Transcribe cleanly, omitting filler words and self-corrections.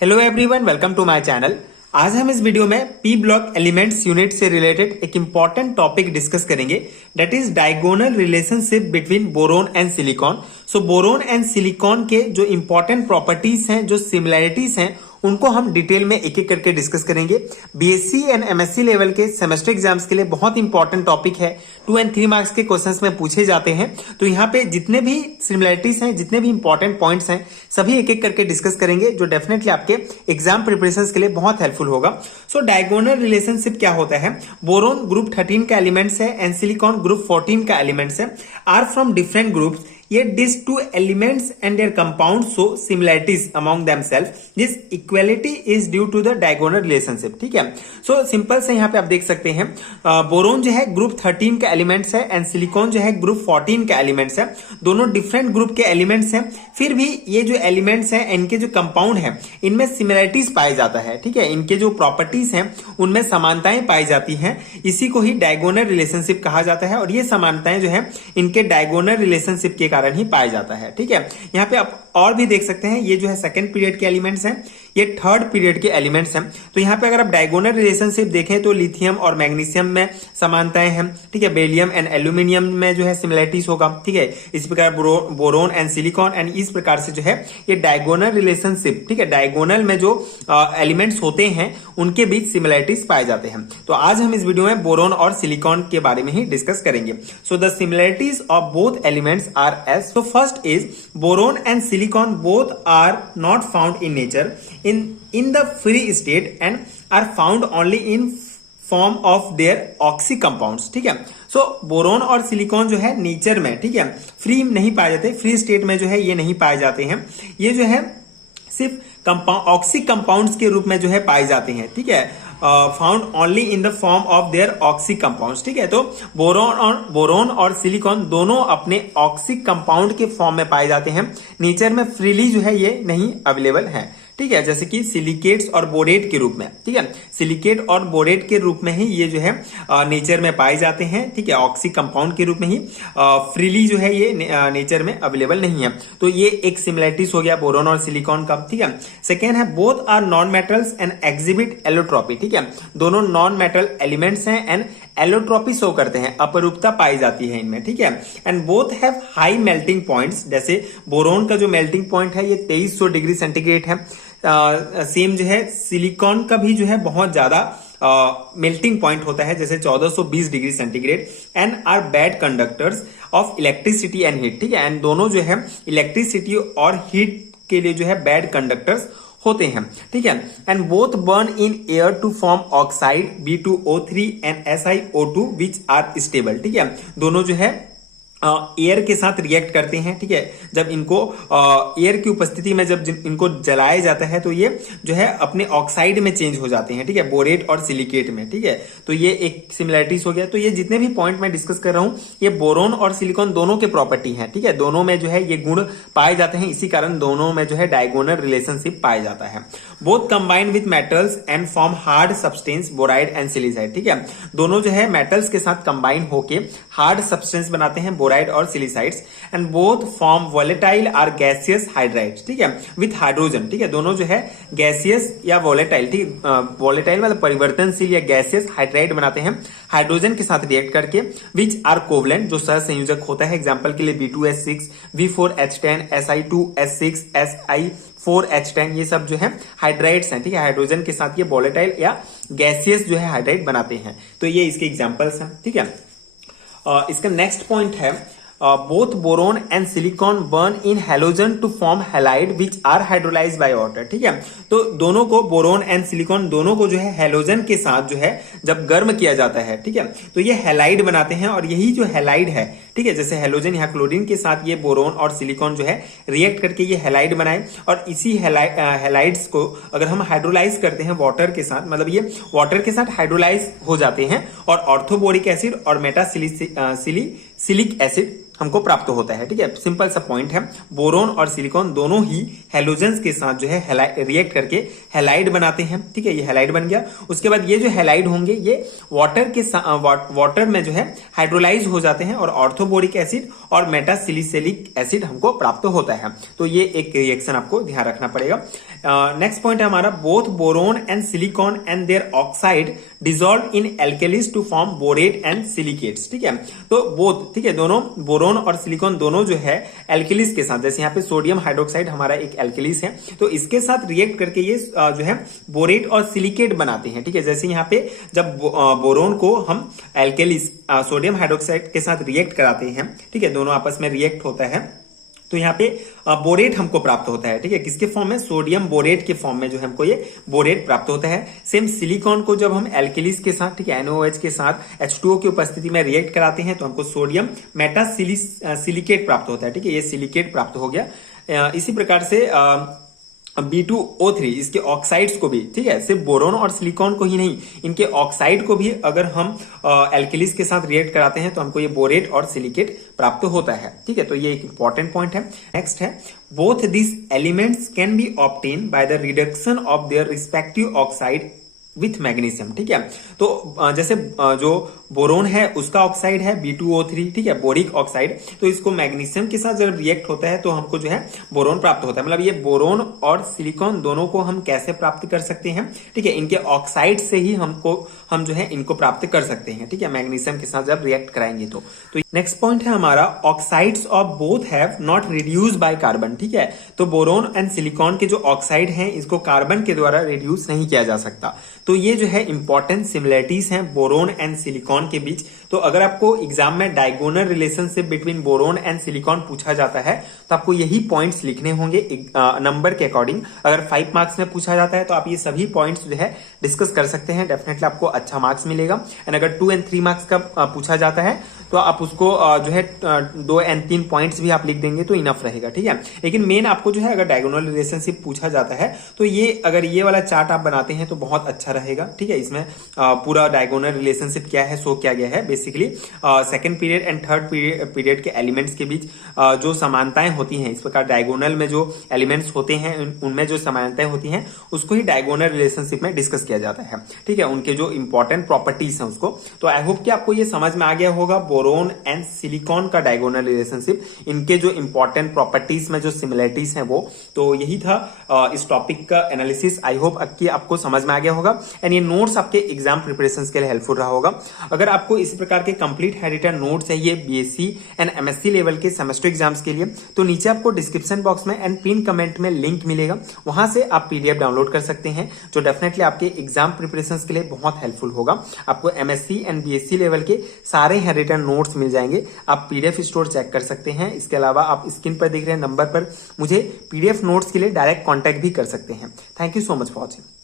Hello everyone, welcome to my channel. आज हम इस वीडियो में पी ब्लॉक एलिमेंट्स यूनिट से रिलेटेड एक इंपॉर्टेंट टॉपिक डिस्कस करेंगे, that is diagonal relationship between boron and silicon. So boron and silicon के जो इंपॉर्टेंट प्रॉपर्टीज हैं, जो सिमिलैरिटीज हैं, उनको हम डिटेल में एक एक करके डिस्कस करेंगे। बीएससी एंड एमएससी लेवल के सेमेस्टर एग्जाम्स के लिए बहुत इंपॉर्टेंट टॉपिक है। 2 और 3 मार्क्स के क्वेश्चंस में पूछे जाते हैं। तो यहाँ पे जितने भी सिमिलैरिटीज हैं, जितने भी इंपॉर्टेंट पॉइंट्स हैं, सभी एक एक करके डिस्कस करेंगे, जो डेफिनेटली आपके एग्जाम प्रिपरेशन के लिए बहुत हेल्पफुल होगा। सो डायगोनल रिलेशनशिप क्या होता है? बोरोन ग्रुप 13 का एलिमेंट्स है एंड सिलिकॉन ग्रुप 14 का एलिमेंट्स है, are from different groups. Yet these two elements and their compounds show similarities among themselves. This equality is due to the diagonal relationship. ठीक है, so simple से यहाँ पे आप देख सकते हैं, बोरोन जो है ग्रुप 13 का एलिमेंट्स है एंड सिलिकॉन जो है ग्रुप 14 का एलिमेंट्स है। दोनों डिफरेंट ग्रुप के एलिमेंट्स हैं, फिर भी ये जो एलिमेंट्स हैं, इनके जो कंपाउंड है, इनमें सिमिलरिटीज पाई जाता है। ठीक है, इनके जो प्रॉपर्टीज हैं उनमें समानताएं पाई जाती हैं। इसी को ही डायगोनल रिलेशनशिप कहा जाता है और ये समानताएं जो है इनके डायगोनल रिलेशनशिप के कारण ही पाया जाता है। ठीक है, यहाँ पे आप और भी देख सकते हैं, ये जो है सेकंड पीरियड के एलिमेंट्स हैं, ये थर्ड पीरियड के एलिमेंट्स हैं। तो यहाँ पे अगर आप डायगोनल रिलेशनशिप देखें तो लिथियम और मैग्नीशियम में समानताएं हैं। ठीक है, बेरिलियम एंड एल्यूमिनियम में जो है सिमिलरिटीज होगा। ठीक है, इस प्रकार बोरोन एंड सिलिकॉन एंड इस प्रकार से जो है ये डायगोनल रिलेशनशिप, ठीक है, डायगोनल में जो एलिमेंट्स होते हैं उनके बीच सिमिलरिटीज पाए जाते हैं। तो आज हम इस वीडियो में बोरोन और सिलिकॉन के बारे में ही डिस्कस करेंगे। So the similarities of both elements are as, so first is boron and silicon both are not found in nature in the free state and are found only in form of their oxy compounds. ठीक है, सो boron और silicon जो है nature में, ठीक है, free नहीं पाए जाते, फ्री स्टेट में जो है ये नहीं पाए जाते हैं। ये जो है सिर्फ ऑक्सी कंपाउंड्स के रूप में जो है पाए जाते हैं। ठीक है, found only in the form of their oxy compounds. ठीक है, तो बोरोन और सिलिकॉन दोनों अपने ऑक्सी कंपाउंड के फॉर्म में पाए जाते हैं। नेचर में फ्रीली जो है ये नहीं अवेलेबल है। ठीक है, जैसे कि सिलिकेट्स और बोरेट के रूप में। ठीक है, सिलिकेट और बोरेट के रूप में ही ये जो है नेचर में पाए जाते हैं। ठीक है, ऑक्सी कंपाउंड के रूप में ही, फ्रीली जो है ये नेचर में अवेलेबल नहीं है। तो ये एक सिमिलरिटीज हो गया बोरोन और सिलिकॉन का। ठीक है, सेकेंड है both are non metals and exhibit allotropy. ठीक है, दोनों नॉन मेटल एलिमेंट्स हैं एंड एलोट्रॉपी शो करते हैं, अपरूपता पाई जाती है इनमें। ठीक है, and both have high melting points. जैसे बोरोन का जो मेल्टिंग पॉइंट है ये 2300 डिग्री सेंटीग्रेड है। सेम जो है सिलिकॉन का भी जो है बहुत ज्यादा मेल्टिंग पॉइंट होता है, जैसे 1420 degree centigrade, and are bad conductors of electricity and heat. ठीक है, एंड दोनों जो है इलेक्ट्रिसिटी और हीट के लिए जो है बैड कंडक्टर्स होते हैं। ठीक है, and both burn in air to form oxide B2O3 and SiO2 which are stable. ठीक है, दोनों जो है एयर के साथ रिएक्ट करते हैं। ठीक है, जब इनको एयर की उपस्थिति में जब इनको जलाया जाता है तो ये जो है अपने ऑक्साइड में चेंज हो जाते हैं। ठीक है, बोरेट और सिलिकेट में। ठीक है, तो ये एक सिमिलरिटीज हो गया। तो ये जितने भी पॉइंट मैं डिस्कस कर रहा हूं ये बोरोन और सिलिकॉन दोनों के प्रॉपर्टी हैं। ठीक है, दोनों में जो है ये गुण पाए जाते हैं, इसी कारण दोनों में जो है डायगोनल रिलेशनशिप पाया जाता है। Both combined with metals and form hard substance boride and silicide. ठीक है, दोनों जो है मेटल्स के साथ कंबाइन होके हार्ड सब्सटेंस बनाते हैं, बोराइड और silicides, and both form volatile or gaseous hydrides. ठीक है, विथ हाइड्रोजन। ठीक है, दोनों जो है गैसियस या वोलेटाइल, ठीक, वोलेटाइल मतलब परिवर्तनशील या गैसियस हाइड्राइड बनाते हैं हाइड्रोजन के साथ रिएक्ट करके, विच आर कोवलेंट, जो सहसंयोजक होता है। एग्जांपल के लिए B2S6, V4H10, Si2S6, Si4H10, ये सब जो है हाइड्राइड्स हैं। ठीक है, हाइड्रोजन के साथ ये वोलेटाइल या गैसियस जो है हाइड्राइड बनाते हैं। तो ये इसके एग्जांपल्स हैं। ठीक है, इसका नेक्स्ट पॉइंट है both boron and silicon burn in halogen to form halide which are hydrolysed by water. ठीक है, तो दोनों को, बोरोन एंड सिलिकॉन दोनों को जो है हैलोजन के साथ जो है जब गर्म किया जाता है, ठीक है, तो ये हैलाइड बनाते हैं। और यही जो हैलाइड है, ठीक है, जैसे हैलोजन यहाँ क्लोरीन के साथ ये बोरोन और सिलिकॉन जो है रिएक्ट करके ये हैलाइड बनाए, और इसी हैलाइड्स को अगर हम हाइड्रोलाइज करते हैं वाटर के साथ, मतलब ये वाटर के साथ हाइड्रोलाइज हो जाते हैं और ऑर्थोबोरिक एसिड और मेटासिलिक एसिड हमको प्राप्त होता है। ठीक है, सिंपल सा पॉइंट है। बोरोन और सिलिकॉन दोनों ही हेलोजेंस के साथ जो है रिएक्ट करके हैलाइड बनाते हैं। ठीक है, ये हैलाइड बन गया। उसके बाद ये जो हैलाइड होंगे ये वाटर में जो है हाइड्रोलाइज हो जाते हैं और ऑर्थोबोरिक एसिड और मेटासिलिसैलिक एसिड हमको प्राप्त होता है। तो ये एक रिएक्शन आपको ध्यान रखना पड़ेगा। नेक्स्ट पॉइंट है हमारा, both boron and silicon and their oxide dissolve in alkalies to form borate and silicates. ठीक है, तो बोथ, ठीक है, दोनों बोरोन और सिलिकॉन दोनों जो है एल्केलीज के साथ, जैसे यहाँ पे सोडियम हाइड्रोक्साइड हमारा एक एल्केलीज है, तो इसके साथ रिएक्ट करके ये जो है बोरेट और सिलिकेट बनाते हैं। ठीक है, जैसे यहाँ पे जब बोरोन को हम एल्केलीज सोडियम हाइड्रोक्साइड के साथ रिएक्ट कराते हैं, ठीक है, दोनों आपस में रिएक्ट होता है, तो यहाँ पे बोरेट हमको प्राप्त होता है। ठीक है, किसके फॉर्म में, सोडियम बोरेट के फॉर्म में जो हमको ये बोरेट प्राप्त होता है। सेम सिलिकॉन को जब हम एल्केलीज के साथ, ठीक है, NaOH के साथ H2O की उपस्थिति में रिएक्ट कराते हैं तो हमको सोडियम मेटासिलिकेट प्राप्त होता है। ठीक है, ये सिलिकेट प्राप्त हो गया। इसी प्रकार से B2O3 इसके ऑक्साइड्स को भी, ठीक है, सिर्फ बोरोन और सिलिकॉन को ही नहीं, इनके ऑक्साइड को भी अगर हम एल्केलीज के साथ रिएक्ट कराते हैं तो हमको ये बोरेट और सिलिकेट प्राप्त होता है। ठीक है, तो ये एक इंपॉर्टेंट पॉइंट है। नेक्स्ट है, both this elements can be obtain by the reduction of their respective oxide with magnesium. ठीक है, तो जैसे जो बोरोन है उसका ऑक्साइड है B2O3, ठीक है, बोरिक ऑक्साइड, तो इसको मैग्नीशियम के साथ जब रिएक्ट होता है तो हमको जो है बोरोन प्राप्त होता है। मतलब ये बोरोन और सिलिकॉन दोनों को हम कैसे प्राप्त कर सकते हैं, ठीक है, इनके ऑक्साइड से ही हम जो है इनको प्राप्त कर सकते हैं। ठीक है, मैग्नीशियम के साथ जब रिएक्ट कराएंगे तो नेक्स्ट पॉइंट है हमारा, oxides of both have not reduce by carbon. ठीक है, तो बोरोन एंड सिलिकॉन के जो ऑक्साइड हैं इसको कार्बन के द्वारा रिड्यूस नहीं किया जा सकता। तो ये जो है इंपॉर्टेंट सिमिलरिटीज हैं बोरोन एंड सिलिकॉन के बीच। तो अगर आपको एग्जाम में diagonal relationship between boron and silicon पूछा जाता है तो आपको यही पॉइंट्स लिखने होंगे नंबर के अकॉर्डिंग। अगर 5 मार्क्स में पूछा जाता है तो आप ये सभी पॉइंट्स जो है डिस्कस कर सकते हैं, डेफिनेटली आपको अच्छा मार्क्स मिलेगा। एंड अगर 2 और 3 मार्क्स का पूछा जाता है तो आप उसको जो है 2 और 3 पॉइंट्स भी आप लिख देंगे तो इनफ रहेगा। ठीक है, लेकिन मेन आपको जो है अगर डायगोनल रिलेशनशिप पूछा जाता है तो ये अगर ये वाला चार्ट आप बनाते हैं तो बहुत अच्छा रहेगा। ठीक है, इसमें पूरा डायगोनल रिलेशनशिप क्या है शो किया गया है। Basically second period and third period के एलिमेंट्स के बीच जो समानताएं होती हैं, इस प्रकार डायगोनल में जो एलिमेंट्स होते हैं उनमें जो समानताएं होती हैं उसको ही डायगोनल रिलेशनशिप में डिस्कस किया जाता है। ठीक है, उनके जो इंपॉर्टेंट प्रॉपर्टीज हैं उसको। तो आई होप कि आपको ये समझ में आ गया होगा बोरोन एंड सिलिकॉन का डायगोनल रिलेशनशिप, इनके जो इंपॉर्टेंट प्रॉपर्टीज में जो सिमिलरिटीज हैं वो। तो यही था इस टॉपिक का एनालिसिस। आई होप आपको समझ में आ गया होगा एंड ये नोट्स आपके एग्जाम प्रिपरेशन के लिए हेल्पफुल रहा होगा। अगर आपको इसी प्रकार के कंप्लीट हैंड रिटन नोट चाहिए BSc एंड MSc लेवल के सेमेस्टर एग्जाम्स के लिए तो नीचे आपको डिस्क्रिप्शन बॉक्स में एंड पिन कमेंट में लिंक मिलेगा, वहां से आप PDF डाउनलोड कर सकते हैं जो डेफिनेटली आपके एग्जाम प्रिपरेशन के लिए बहुत हेल्पफुल होगा। आपको MSc एंड BSc लेवल के सारे हैंड रिटन नोट्स मिल जाएंगे, आप PDF स्टोर चेक कर सकते हैं। इसके अलावा आप स्क्रीन पर दिख रहे नंबर पर मुझे PDF नोट्स के लिए डायरेक्ट कॉन्टैक्ट भी कर सकते हैं। Thank you so much for watching.